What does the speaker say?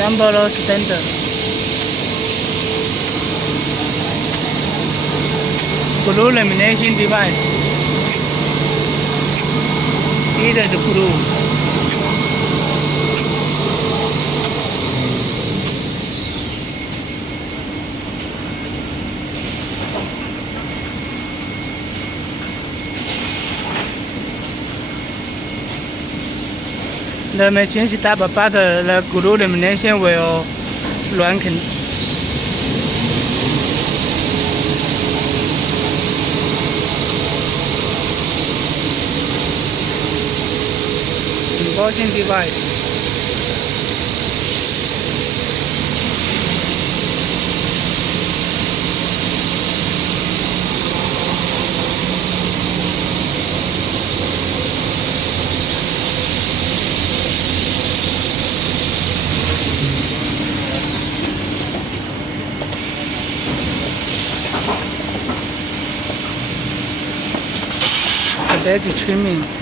Jambolo standard. Glue lamination device. Heated glue. The machine is stop but the glue lamination will run embossing device. The edge trimming.